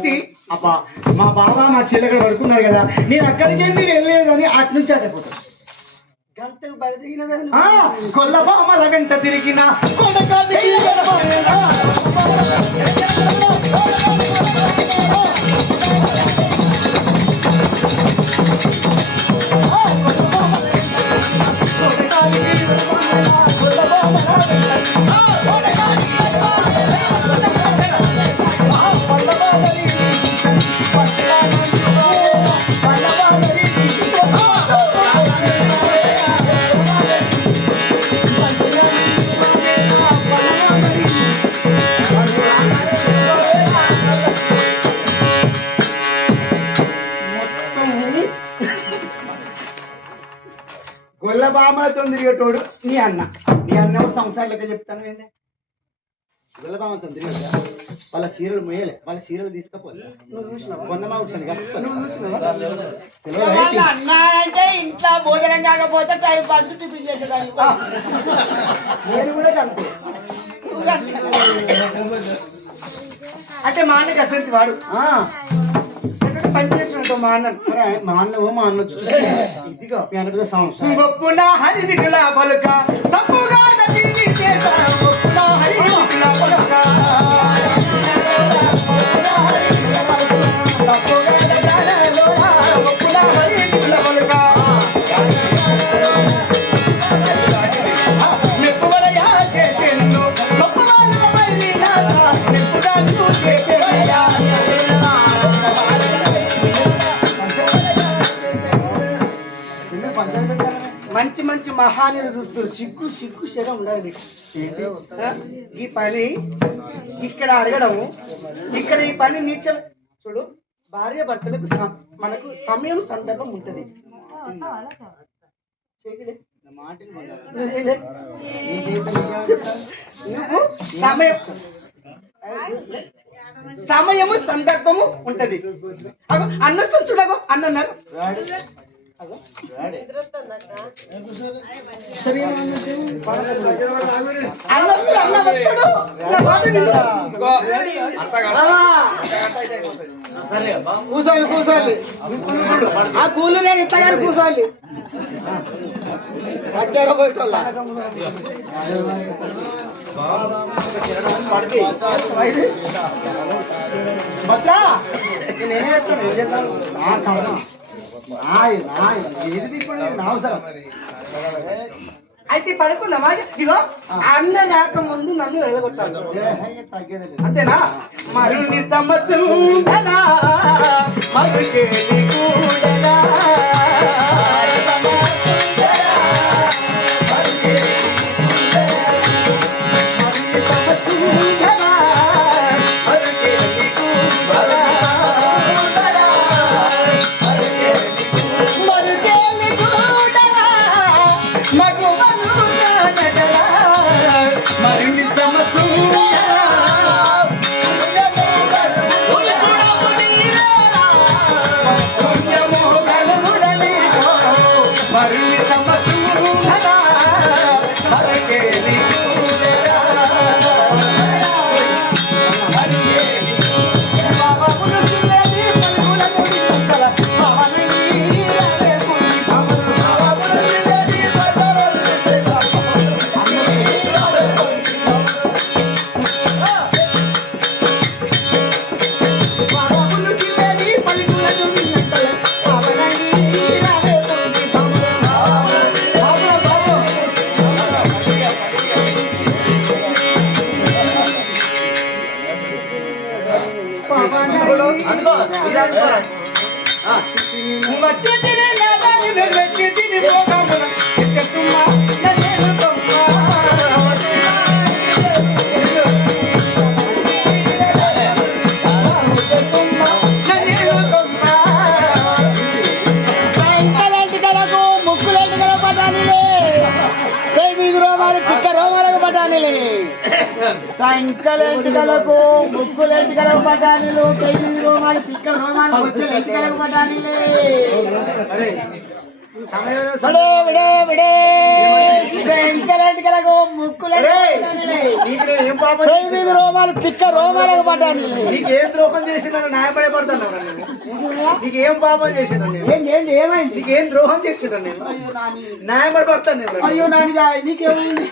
చూసి అబ్బా మా బావ మా చెల్లె కూడా పడుకున్నారు కదా నేను అక్కడికి వెళ్ళి వెళ్ళలేదు అని అటు నుంచి అటపోతాను గంటకు బయట ఆ, కొల్ల బామల వెంట తిరిగిన కొడక బామలతో తిరిగేటోడు? నీ అన్న. నీ అన్న సంసారం లెక్క చెప్తాను తిరిగి వాళ్ళ చీరలు మొయ్యలే. వాళ్ళ చీరలు తీసుకపోలే నువ్వు చూసినావా? కొన్నమా వచ్చాను నువ్వు చూసినావా? తెలియదు. అన్న అంటే ఇంట్లో భోజనం కాకపోతే టైం పాస్ టిఫిన్ చేసేదాన్ని నేను కూడా అంతే. అంటే మా అన్నకి అసలు వాడు. చేసినట్టు మా అన్న మా అన్నవో మా అన్న ఇదిగో. మీ అన్న సంవత్సరం హరి పలుక. తప్పుగా మహానీయులు చూస్తూ సిగ్గు సిగ్గు శరం ఉండాలి ఆ? ఈ పని ఇక్కడ అడగడము ఇక్కడ ఈ పని నీచం. చూడు భార్య భర్తలకు మనకు సమయం సందర్భం ఉంటది. సమయం. సమయము సందర్భము ఉంటది. అన్నస్తూ చూడగో అన్న కూర్చోాలి కూర్చోాలి ఆ కూలు నేను ఇత్తగాని కూర్చోాలి మధ్యాహ్నం నేనే చెప్తాను అయితే పడుకున్నావా ఇదిగో అన్న రాకముందు నన్ను వెళ్ళగొట్టాను తగ్గేది అంతేనా? మరుని సంవత్సరం ఎంకలెంటికలకు ఎంకలెంటికలకు ముక్కులెంటికలకు పటానిలు చేయి మీద రోమాలు పిక్క రోమాలు వచ్చే ఎంటికలకు విడే నేను మీద రోమాలు పిక్క రోమాలకు పడ్డాను నీకు ఏం ద్రోహం చేసినా న్యాయపడబడతాను నీకు ఏం పాపం నేను? ఏంది ఏమైంది? నీకు ఏం ద్రోహం నేను? అయ్యో నాని. న్యాయపడబడతాను నేను అయ్యో నానిగా నీకేమైంది?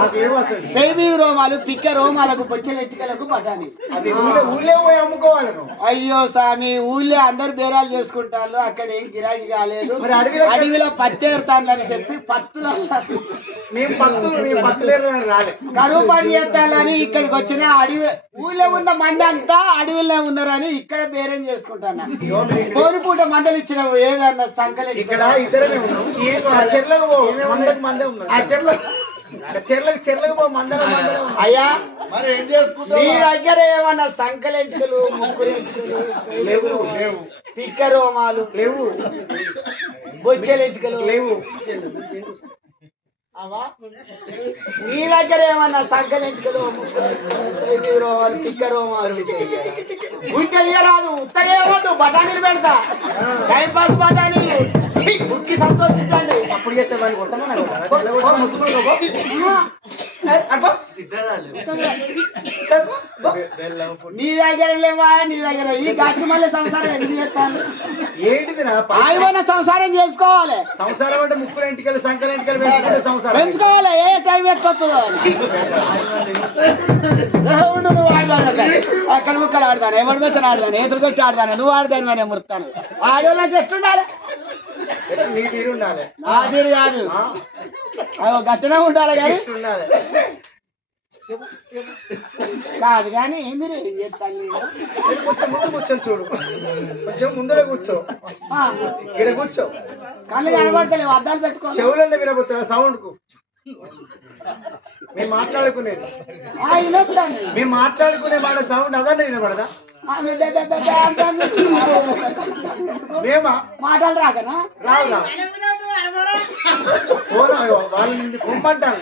నాకు ఏం వస్తుంది పెయి మీద రోమాలు పిక్క రోమాలకు బొచ్చలెంటికలకు పడ్డాను. అది ఊళ్ళో పోయి అమ్ముకోవాలి అయ్యో స్వామి ఊళ్ళో అందరు బేరాలు చేసుకుంటారు అక్కడ ఏం గిరాకీ కాలేదు. అడవిలో పత్తేరుతాను అని చెప్పి పత్తులో మేము పత్తు మేము పత్తులేరు రాలే కరువు పని చేస్తానని ఇక్కడికి వచ్చిన అడవి ఊళ్ళో ఉన్న మంది అంతా అడవిలో ఉన్నారని ఇక్కడ బేరం చేసుకుంటాను? కోరిపూట మందలు ఇచ్చిన ఏదన్నా సంకలి ఇక్కడ ఇద్దరమే ఉన్నాం. ఆ చెర్లకు మందే ఆ చెర్లకు ఆ చెర్లకు చెర్లకు పో మందరం. అయ్యా మరి ఏం చేసుకుంటావు? నీ దగ్గర ఏమన్నా సంకలెంటుకలు ముక్కులెంటుకలు లేవు. లేవు. పిక్క రోమాలు లేవు. బొచ్చెలెంటుకలు లేవు. నీ దగ్గర ఏమన్నా సంకలెంటుకలు ముక్కులు రోమాలు పిక్క రోమాలు. ఉంటే ఇయ్యరాదు ఉత్తగా ఏమద్దు బఠానీలు పెడతా. టైం పాస్ బఠానీలు ఛీ, ఉక్కి సంతోషించండి. అప్పుడు చేస్తే వాళ్ళు కొడతాను నీ దగ్గర లేవా నీ దగ్గర ఈ గట్టి మళ్ళీ సంసారం ఎందుకు చేస్తాను ఏంటిది ఆయన సంసారం చేసుకోవాలి సంసారం అంటే ముక్కులు ఇంటికెళ్ళి సంకల ఇంటికెళ్ళి సంసారం పెంచుకోవాలి ఏ టైం ఎట్టుకొస్తుందో ఉండు నువ్వు ఆడదాను అక్కడ ముక్కలు ఆడతాను ఎవరి మీద ఆడదాను ఎదురుకొచ్చి ఆడదాను నువ్వు ఆడదాను మరి మురుతాను. ఆడవాళ్ళు ఎట్లుండాలి? ఎట్లా నీ తీరు ఉండాలి? ఆ తీరు కాదు. గట్టినే ఉండాలి కానీ కాదు కానీ మీరు ఏం చేస్తాను? కొంచెం ముందు కూర్చొని చూడు కొంచెం ముందర కూర్చో ఇక్కడ కూర్చో కళ్ళు కనబడతలేవు అద్దాలు పెట్టుకో చెవులలో వినబోతున్నా సౌండ్కు మేము మాట్లాడుకునేది. మేము మాట్లాడుకునే మాట సౌండ్ అదన్నీ వినపడదా ఆ, మీ దే దే దే దే అంటాను. మేమా మాటలు రాకనా రావు రావు ఫోన్ అయ్యో, వాళ్ళ నుండి పొమ్మంటాను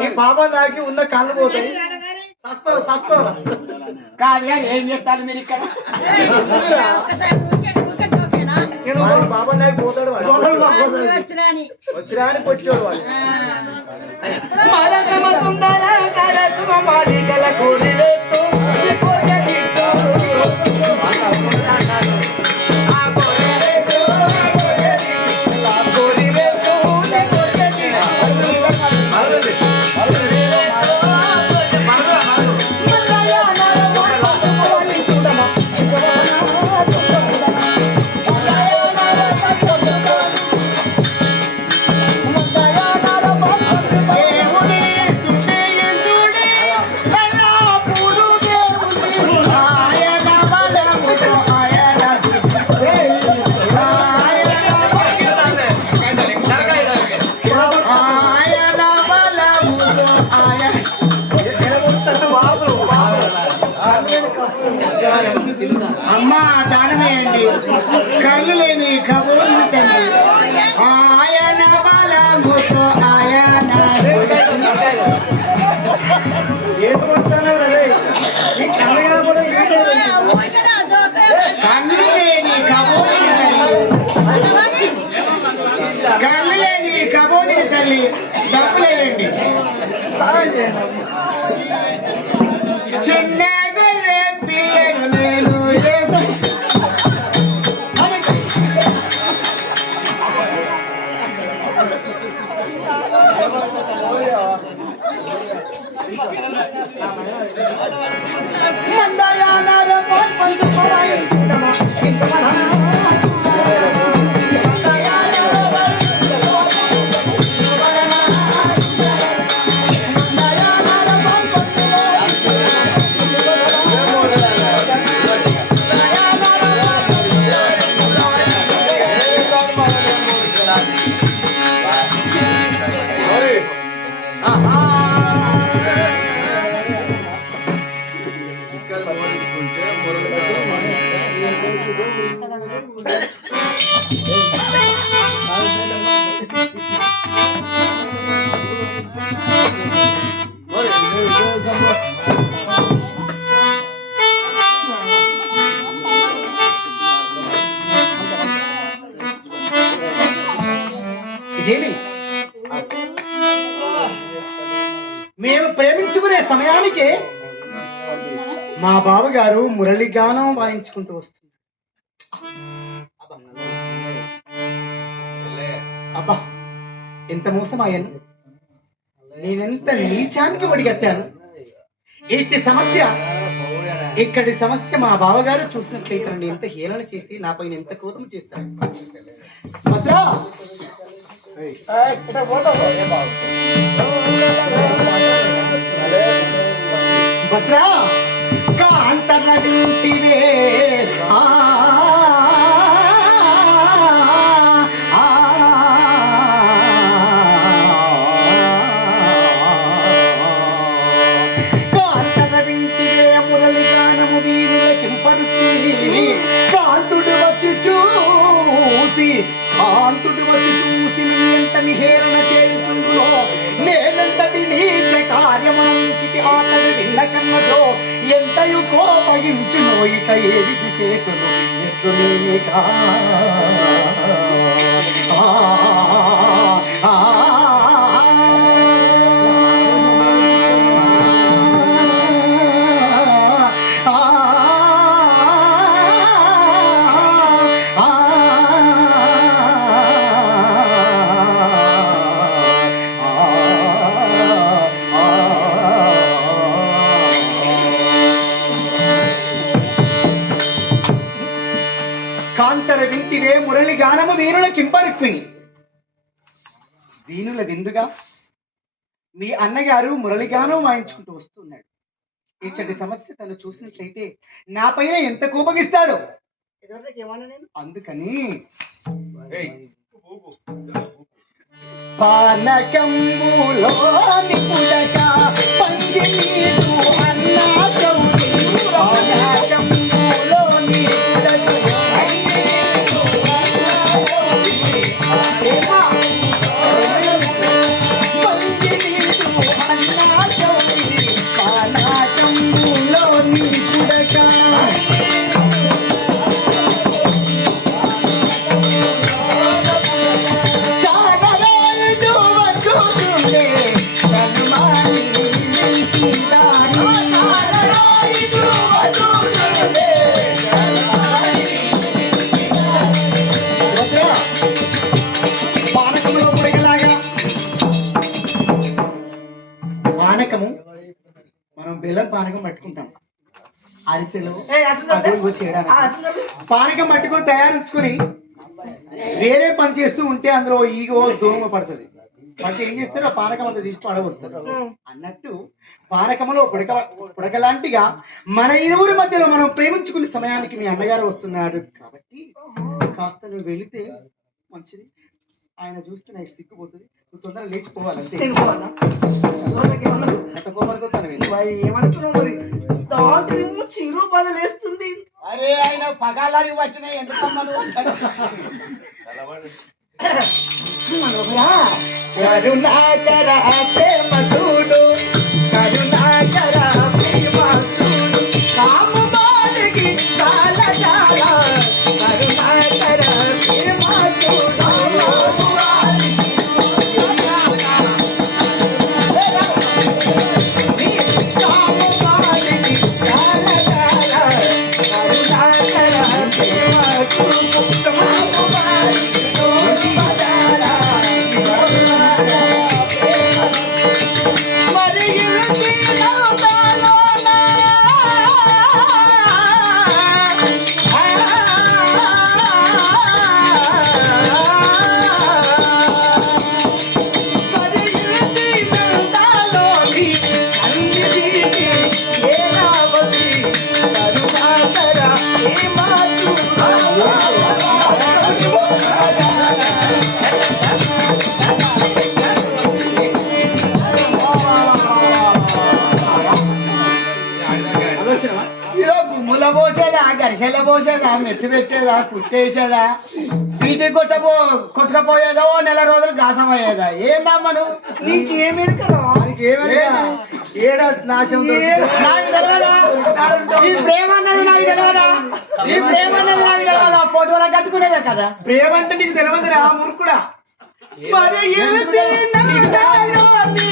నీ పాప దాకి ఉన్న కళ్ళు పోతాయి. సస్తావు సస్తావు కాదు కానీ ఏం చేస్తారు మీరు ఇక్కడ? పాప దాకి పోతాడు వచ్చినా అని కొట్టాడు వాడు. కబోదిని తల్లి తల్లి డబ్బులేయండి సాయం చేయండి సమయానికి మా బావగారు మురళిగానం వాయించుకుంటూ వస్తుంది అబ్బా ఎంత మోసం అయ్యాను నేనెంత నీచానికి ఒడిగట్టాను ఇట్టి సమస్య? ఇక్కడి సమస్య మా బావగారు చూసినట్లయితే నన్ను ఎంత హేళన చేసి నా పైన ఎంత క్రోధం చేస్తాడు భద్రా! ఏయ్, ఇక్కడ భద్రా కాంతల వింటివే ఆ, ఇక చేతులు ఎట్లు లేనిగా కింపరిక్వి వీణుల విందుగా మీ అన్నగారు మురళిగానం వాయించుకుంటూ వస్తున్నాడు. ఇచ్చటి సమస్య తను చూసినట్లయితే నా పైన ఎంత కోపగిస్తాడు. అందుకని పానకంబులో నిపుడక పంగి నీకు అన్నా బెల్లం పానకం పట్టుకుంటాం. అరిసెలు చేయడానికి. పానకం పట్టుకొని తయారించుకొని వేరే పని చేస్తూ ఉంటే అందులో ఈగో దోమ పడుతుంది. పడితే ఏం చేస్తారు? ఆ పానకం అంతా తీసి పడవస్తారు అన్నట్టు పానకములో పుడక పుడకలాంటిగా మన ఇరువురి మధ్యలో మనం ప్రేమించుకునే సమయానికి మీ అన్నగారు వస్తున్నాడు కాబట్టి కాస్త నువ్వు వెళితే మంచిది. ఆయన చూస్తే నాకు సిగ్గుపోతుంది. నువ్వు తొందరగా లేచిపోవాలంతే ఎంత కోపానికి వస్తాను ఏమనుకున్నావు మరి? దాంట్లో చిరు బదులేస్తుంది అరే ఆయన పగాలని వచ్చినాయి ఎందుకమ్మను కరుణాకర. ప్రేమ చూడు. కరుణాకర ప్రేమ చూడు. ఇదో గుమ్ముల పోసేదా గరిసెల పోసేదా మెత్తి పెట్టేదా కుట్టేసేదా? పీటి కొట్టపో కొట్టకపోయేదా ఓ నెల రోజులు గాసమయ్యేదా? నాశం దొరుకుతుంది. నాకు తెలియదా ఈ ప్రేమ అన్నది నాకు తెలియదా ఈ ప్రేమ అన్నది నాకు తెలియదా ఫోటోలో కట్టుకునేదే కదా? ప్రేమ అంటే నీకు మరి తెలియదు? నవ్వుతాలోని